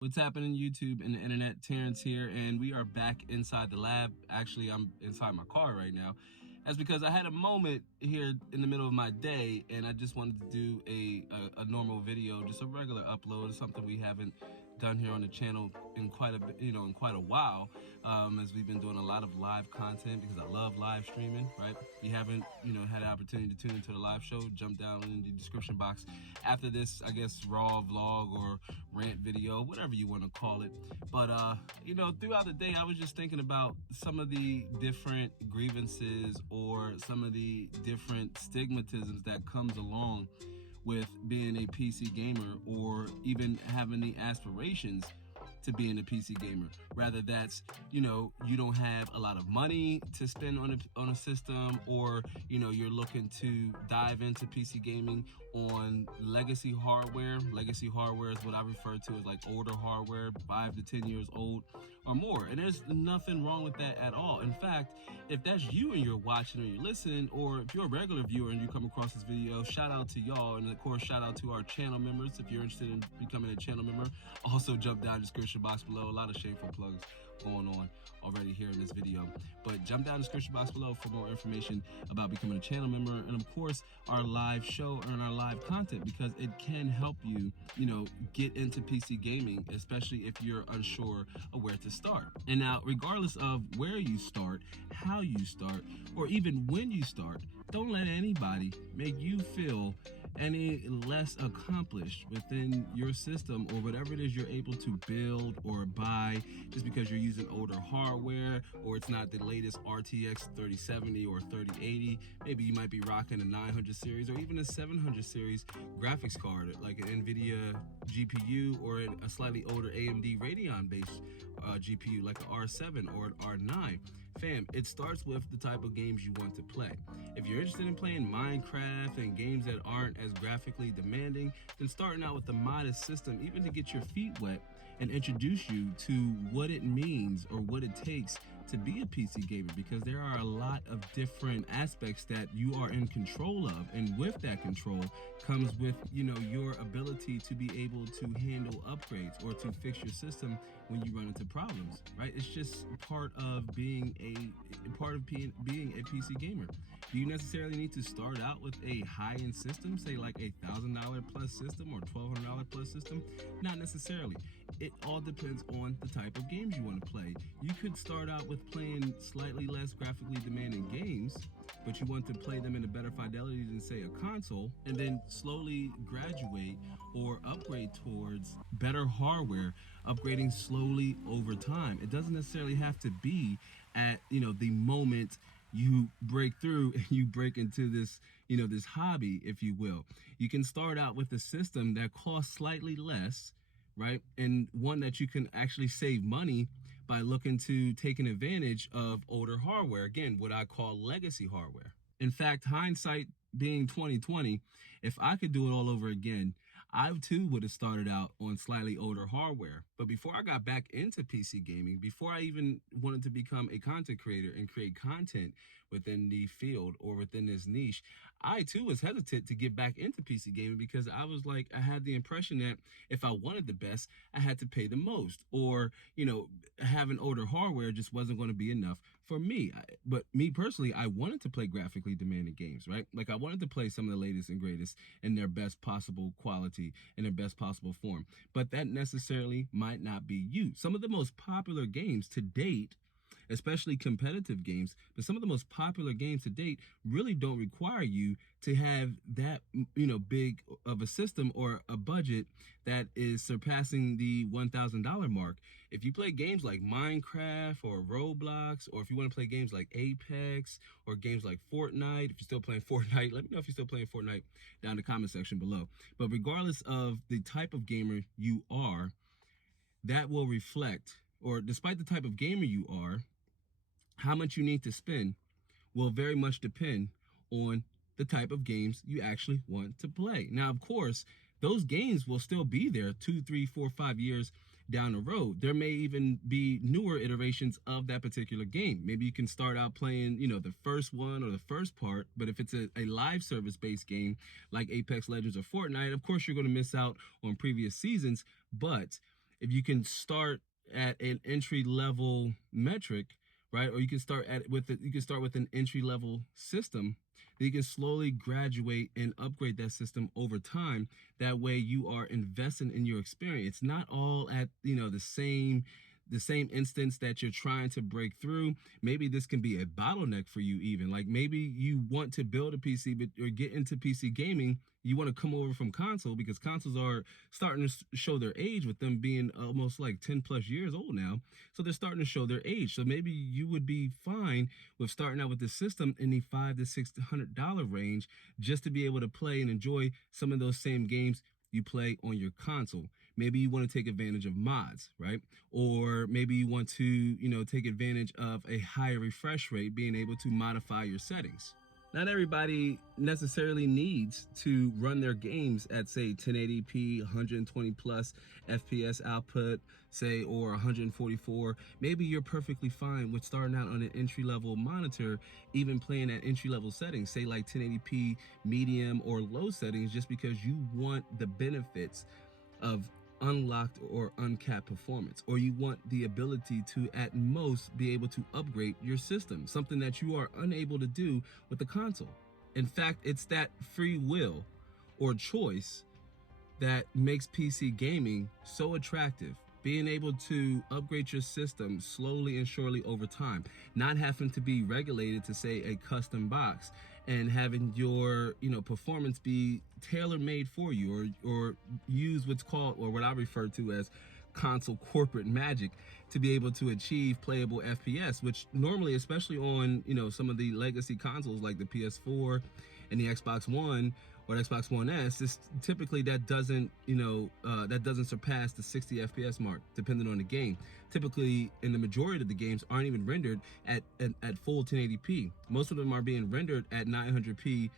What's happening, YouTube and the internet? Terrence here, and we are back inside the lab. Actually, I'm inside my car right now. That's because I had a moment here in the middle of my day, and I just wanted to do a normal video, just a regular upload, something we haven't done here on the channel in quite a while, as we've been doing a lot of live content because I love live streaming. Right? If you haven't had the opportunity to tune into the live show, jump down in the description box after this, I guess, raw vlog or rant video, whatever you want to call it. But throughout the day I was just thinking about some of the different grievances or some of the different stigmatisms that comes along with being a PC gamer, or even having the aspirations to being a PC gamer. Rather that's, you don't have a lot of money to spend on a system, or, you're looking to dive into PC gaming on legacy hardware. Legacy hardware is what I refer to as like older hardware, 5 to 10 years old or more. And there's nothing wrong with that at all. In fact, if that's you and you're watching or you're listening, or if you're a regular viewer and you come across this video, shout out to y'all. And of course, shout out to our channel members. If you're interested in becoming a channel member, also jump down in the description box below. A lot of shameful plugs going on already here in this video, but jump down in the description box below for more information about becoming a channel member, and of course our live show and our live content, because it can help you get into PC gaming, especially if you're unsure of where to start. And now, regardless of where you start, how you start, or even when you start, don't let anybody make you feel any less accomplished within your system or whatever it is you're able to build or buy, just because you're using older hardware or it's not the latest RTX 3070 or 3080. Maybe you might be rocking a 900 series or even a 700 series graphics card, like an NVIDIA GPU, or a slightly older AMD Radeon based GPU like an R7 or an R9. Fam, it starts with the type of games you want to play. If you're interested in playing Minecraft and games that aren't as graphically demanding, then starting out with a modest system, even to get your feet wet and introduce you to what it means or what it takes to be a PC gamer, because there are a lot of different aspects that you are in control of, and with that control comes with your ability to be able to handle upgrades or to fix your system when you run into problems. Right? It's just part of being a PC gamer. Do you necessarily need to start out with a high-end system, say like $1,000 plus system or $1,200 plus system? Not necessarily. It all depends on the type of games you want to play. You could start out with playing slightly less graphically demanding games, but you want to play them in a better fidelity than, say, a console, and then slowly graduate or upgrade towards better hardware, upgrading slowly over time. It doesn't necessarily have to be at the moment you break through and you break into this this hobby, if you will. You can start out with a system that costs slightly less, right, and one that you can actually save money by looking to taking advantage of older hardware, again, what I call legacy hardware. In fact, hindsight being 2020, if I could do it all over again, I too would have started out on slightly older hardware. But before I got back into PC gaming, before I even wanted to become a content creator and create content within the field or within this niche, I too was hesitant to get back into PC gaming, because I was like, I had the impression that if I wanted the best, I had to pay the most, or having older hardware just wasn't going to be enough for me. But me personally, I wanted to play graphically demanding games, right? Like I wanted to play some of the latest and greatest in their best possible quality, in their best possible form. But that necessarily might not be you. Some of the most popular games to date, especially competitive games, but some of the most popular games to date really don't require you to have that big of a system or a budget that is surpassing the $1,000 mark. If you play games like Minecraft or Roblox, or if you want to play games like Apex or games like Fortnite, if you're still playing Fortnite, let me know if you're still playing Fortnite down in the comment section below. But regardless of the type of gamer you are, that will reflect, or despite the type of gamer you are, how much you need to spend will very much depend on the type of games you actually want to play. Now, of course, those games will still be there 2, 3, 4, 5 years down the road. There may even be newer iterations of that particular game. Maybe you can start out playing, the first one or the first part, but if it's a live service based game like Apex Legends or Fortnite, of course you're going to miss out on previous seasons, but if you can start at an entry level metric, right? Or you can start with an entry level system. Then you can slowly graduate and upgrade that system over time. That way you are investing in your experience, not all at, the same instance that you're trying to break through. Maybe this can be a bottleneck for you, even. Like, maybe you want to build a PC, or get into PC gaming. You want to come over from console because consoles are starting to show their age, with them being almost like 10 plus years old now. So they're starting to show their age. So maybe you would be fine with starting out with the system in the $500 to $600 range, just to be able to play and enjoy some of those same games you play on your console. Maybe you want to take advantage of mods, right? Or maybe you want to, take advantage of a higher refresh rate, being able to modify your settings. Not everybody necessarily needs to run their games at, say, 1080p, 120 plus FPS output, say, or 144. Maybe you're perfectly fine with starting out on an entry-level monitor, even playing at entry-level settings, say like 1080p medium or low settings, just because you want the benefits of unlocked or uncapped performance, or you want the ability to at most be able to upgrade your system, something that you are unable to do with the console. In fact, it's that free will or choice that makes PC gaming so attractive. Being able to upgrade your system slowly and surely over time, not having to be regulated to, say, a custom box, and having your performance be tailor-made for you, or use what's called, or what I refer to as, console corporate magic, to be able to achieve playable FPS, which normally, especially on some of the legacy consoles like the PS4 and the Xbox One or Xbox One S, this typically that doesn't surpass the 60 FPS mark, depending on the game. Typically, in the majority of the games, aren't even rendered at full 1080p. Most of them are being rendered at 900p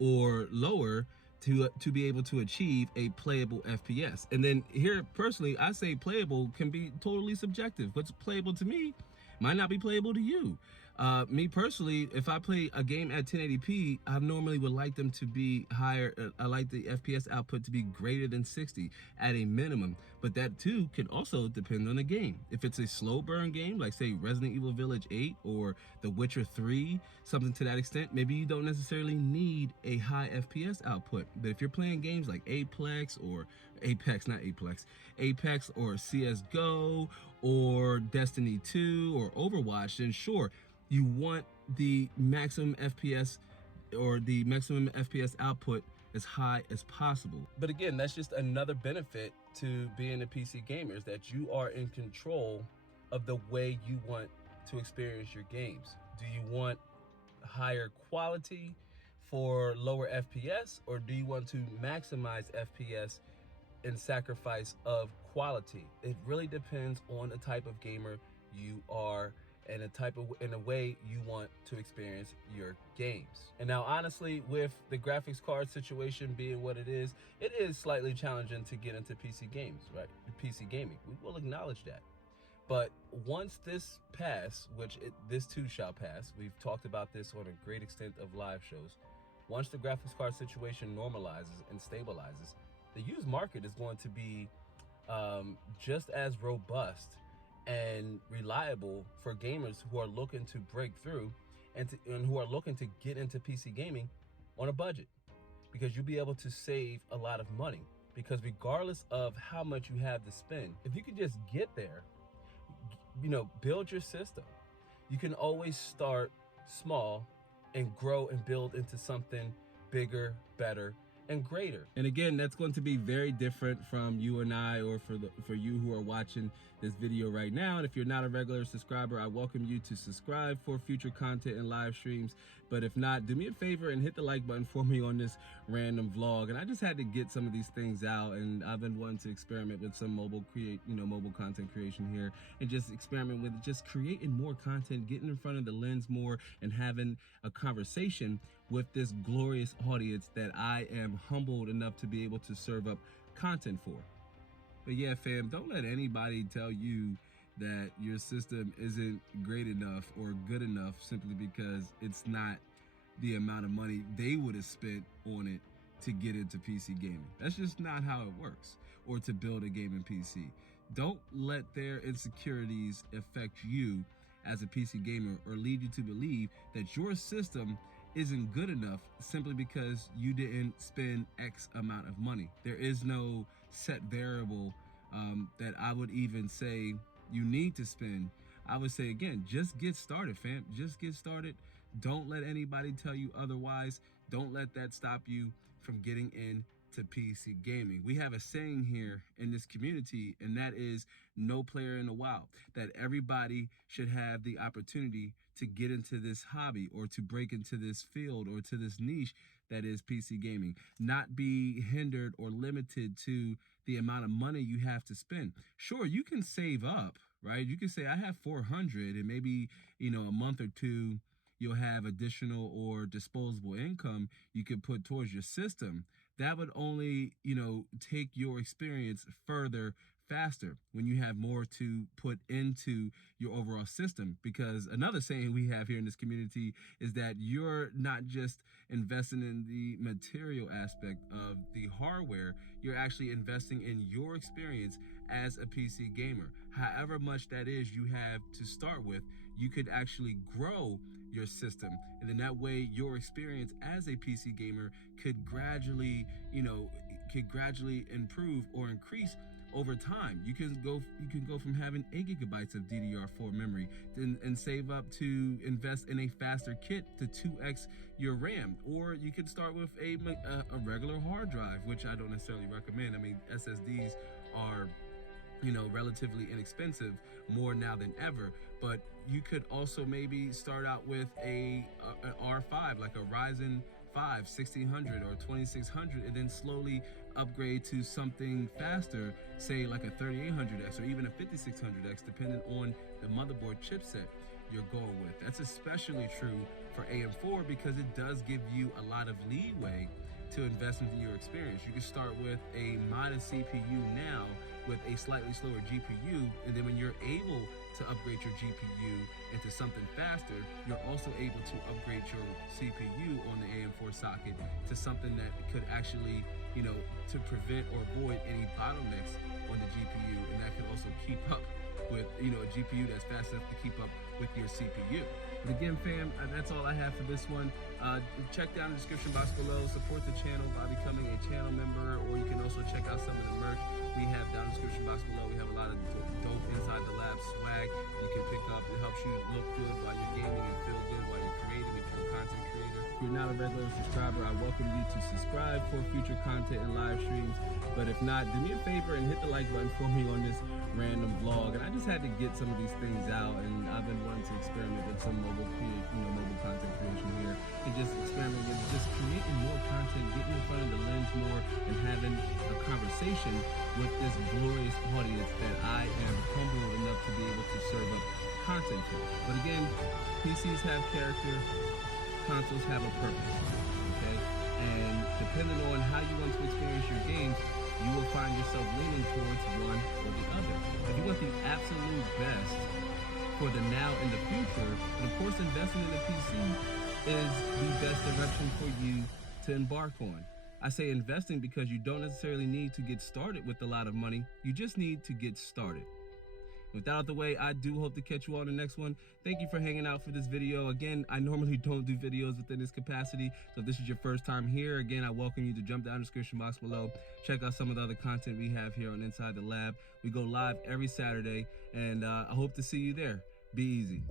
or lower to be able to achieve a playable FPS. And then here, personally, I say playable can be totally subjective. What's playable to me might not be playable to you. Me personally, if I play a game at 1080p, I normally would like them to be higher. I like the FPS output to be greater than 60 at a minimum, but that too can also depend on the game. If it's a slow burn game, like, say, Resident Evil Village 8 or The Witcher 3, something to that extent, maybe you don't necessarily need a high FPS output. But if you're playing games like Apex or Apex or CSGO or Destiny 2 or Overwatch, then sure, you want the maximum FPS or the maximum FPS output as high as possible. But again, that's just another benefit to being a PC gamer, is that you are in control of the way you want to experience your games. Do you want higher quality for lower FPS, or do you want to maximize FPS and sacrifice of quality? It really depends on the type of gamer you are and the way you want to experience your games. And now, honestly, with the graphics card situation being what it is slightly challenging to get into PC games, right? PC gaming, we will acknowledge that. But once this pass, this too shall pass, we've talked about this on a great extent of live shows. Once the graphics card situation normalizes and stabilizes, the used market is going to be just as robust and reliable for gamers who are looking to break through and who are looking to get into PC gaming on a budget, because you'll be able to save a lot of money. Because regardless of how much you have to spend, if you can just get there, build your system. You can always start small and grow and build into something bigger, better, and greater. And again, that's going to be very different from you and I, or for you who are watching this video right now. And if you're not a regular subscriber, I welcome you to subscribe for future content and live streams. But if not, do me a favor and hit the like button for me on this random vlog. And I just had to get some of these things out, and I've been wanting to experiment with some mobile content creation here, and just experiment with just creating more content, getting in front of the lens more, and having a conversation with this glorious audience that I am humbled enough to be able to serve up content for. But yeah, fam, don't let anybody tell you that your system isn't great enough or good enough simply because it's not the amount of money they would have spent on it to get into PC gaming. That's just not how it works, or to build a gaming PC. Don't let their insecurities affect you as a PC gamer or lead you to believe that your system isn't good enough simply because you didn't spend X amount of money. There is no set variable that I would even say you need to spend. I would say, again, just get started, fam. Just get started. Don't let anybody tell you otherwise. Don't let that stop you from getting into PC gaming. We have a saying here in this community, and that is no player in the wild, that everybody should have the opportunity to get into this hobby or to break into this field or to this niche that is PC gaming, not be hindered or limited to the amount of money you have to spend. Sure, you can save up, right? You can say, I have 400 and maybe, a month or two, you'll have additional or disposable income you could put towards your system. That would only, take your experience further faster when you have more to put into your overall system. Because another saying we have here in this community is that you're not just investing in the material aspect of the hardware, you're actually investing in your experience as a PC gamer. However much that is you have to start with, you could actually grow your system, and then that way your experience as a PC gamer could gradually improve or increase over time. You can go from having 8 gigabytes of DDR4 memory and save up to invest in a faster kit to 2x your RAM, or you could start with a regular hard drive, which I don't necessarily recommend. I mean, SSDs are relatively inexpensive more now than ever, but you could also maybe start out with an R5, like a Ryzen 5 1600 or 2600, and then slowly upgrade to something faster, say like a 3800X or even a 5600X, depending on the motherboard chipset you're going with. That's especially true for AM4 because it does give you a lot of leeway to invest into your experience. You can start with a modest CPU now with a slightly slower GPU, and then when you're able to upgrade your GPU into something faster, you're also able to upgrade your CPU on the AM4 socket to something that could actually, to prevent or avoid any bottlenecks on the GPU, and that could also keep up with, a GPU that's fast enough to keep up with your CPU. But again, fam, that's all I have for this one. Check down the description box below. Support the channel by becoming a channel member, or you can also check out some of the merch we have down in the description box below. We have a lot of dope Inside the Lab swag you can pick up. It helps you look good while you're gaming and feel good while you're creating if you're a content creator. If you're not a regular subscriber, I welcome you to subscribe for future content and live streams. But if not, do me a favor and hit the like button for me on this random vlog. And I just had to get some of these things out, and I've been wanting to experiment with some mobile content creation here, and just experiment with just creating more content, getting in front of the lens more, and having a conversation with this glorious audience that I am humbled enough to be able to serve up content for. But again, PCs have character, consoles have a purpose, okay? And depending on how you want to experience your games, you will find yourself leaning towards one or the other. If you want the absolute best for the now and the future, and of course investing in a PC is the best direction for you to embark on. I say investing because you don't necessarily need to get started with a lot of money. You just need to get started. With that out the way, I do hope to catch you all in the next one. Thank you for hanging out for this video. Again, I normally don't do videos within this capacity, so if this is your first time here, again, I welcome you to jump down in the description box below. Check out some of the other content we have here on Inside the Lab. We go live every Saturday, and I hope to see you there. Be easy.